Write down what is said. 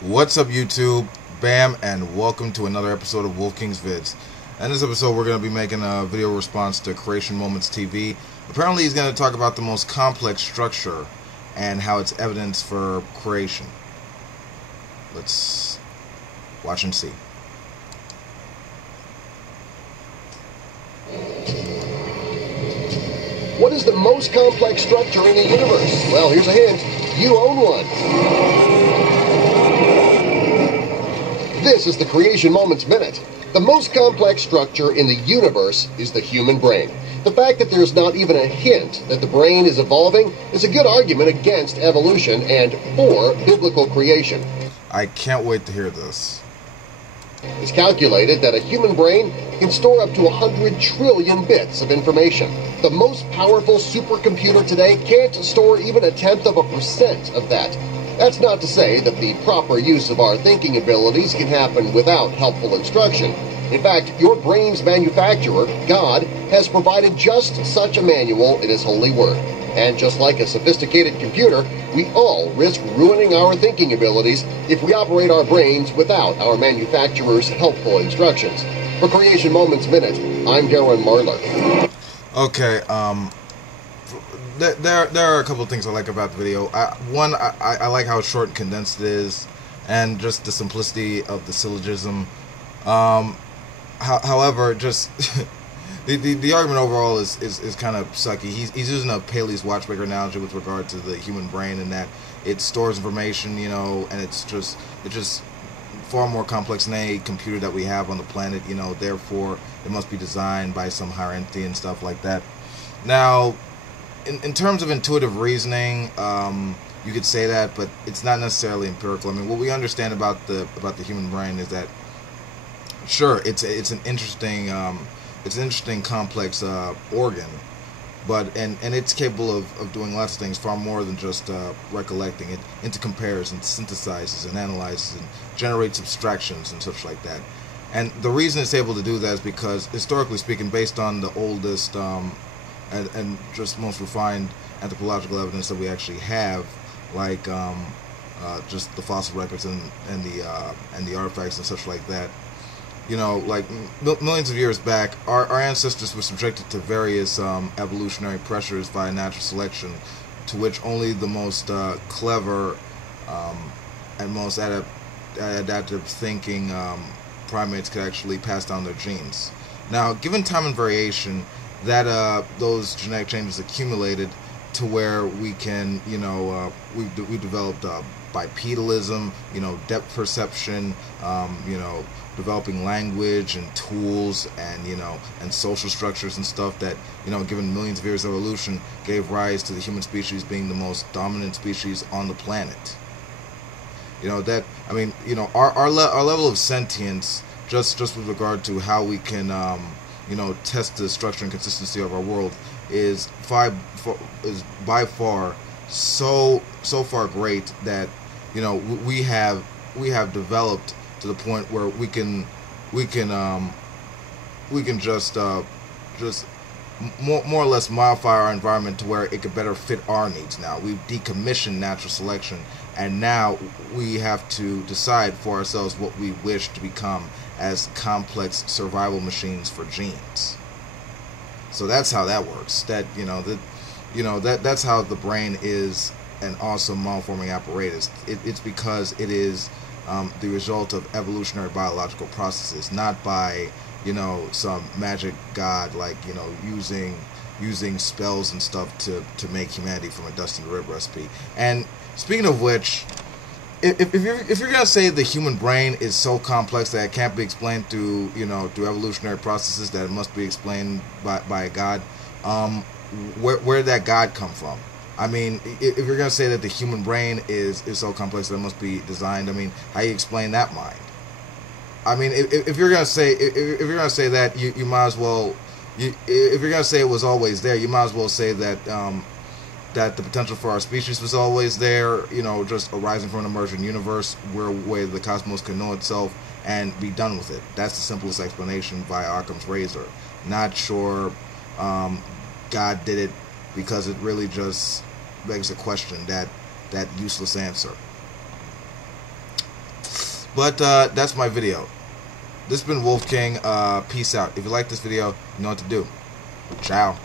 What's up, YouTube? Bam, and welcome to another episode of Wolf King's Vids. In this episode, we're going to be making a video response to Creation Moments TV. Apparently, he's going to talk about the most complex structure and how it's evidence for creation. Let's watch and see. What is the most complex structure in the universe? Well, here's a hint. You own one. This is the Creation Moments Minute. The most complex structure in the universe is the human brain. The fact that there's not even a hint that the brain is evolving is a good argument against evolution and for biblical creation. I can't wait to hear this. It's calculated that a human brain can store up to 100 trillion bits of information. The most powerful supercomputer today can't store even 0.1% of that. That's not to say that the proper use of our thinking abilities can happen without helpful instruction. In fact, your brain's manufacturer, God, has provided just such a manual in His holy word. And just like a sophisticated computer, we all risk ruining our thinking abilities if we operate our brains without our manufacturer's helpful instructions. For Creation Moments Minute, I'm Darren Marlar. Okay, there are a couple of things I like about the video. One, I like how short and condensed it is, and just the simplicity of the syllogism. However, just the argument overall is kind of sucky. He's using a Paley's watchmaker analogy with regard to the human brain, and that it stores information, and it's just far more complex than any computer that we have on the planet, therefore it must be designed by some higher entity and stuff like that. Now, in terms of intuitive reasoning, you could say that, but it's not necessarily empirical. I mean, what we understand about the human brain is that, sure, it's an interesting complex organ, but and it's capable of doing lots of things, far more than just recollecting. It intercompares and synthesizes and analyzes and generates abstractions and such like that. And the reason it's able to do that is because, historically speaking, based on the oldest and just most refined anthropological evidence that we actually have, like just the fossil records and the artifacts and such like that. Like millions of years back, our ancestors were subjected to various evolutionary pressures via natural selection, to which only the most clever and most adaptive thinking primates could actually pass down their genes. Now, given time and variation, that those genetic changes accumulated to where we can, we developed bipedalism, depth perception, developing language and tools and and social structures and stuff that given millions of years of evolution gave rise to the human species being the most dominant species on the planet. Our level of sentience, just with regard to how we can test the structure and consistency of our world, is by far so far great that we have developed to the point where we can just more or less modify our environment to where it could better fit our needs. Now we've decommissioned natural selection, and now we have to decide for ourselves what we wish to become as complex survival machines for genes. So that's how that works. That's how the brain is an awesome malforming apparatus. It's because it is the result of evolutionary biological processes, not by some magic god like using spells and stuff to make humanity from a dusty rib recipe. And speaking of which, if you're gonna say the human brain is so complex that it can't be explained through through evolutionary processes, that it must be explained by a god, where did that god come from? I mean, if you're gonna say that the human brain is so complex that it must be designed, I mean, how do you explain that mind? I mean, if you're gonna say that, you might as well, if you're gonna say it was always there, you might as well say that that the potential for our species was always there, just arising from an emergent universe where the cosmos can know itself and be done with it. That's the simplest explanation via Occam's razor. Not sure God did it, because it really just begs a question, that useless answer. But that's my video. This has been Wolf King. Peace out. If you like this video, you know what to do. Ciao.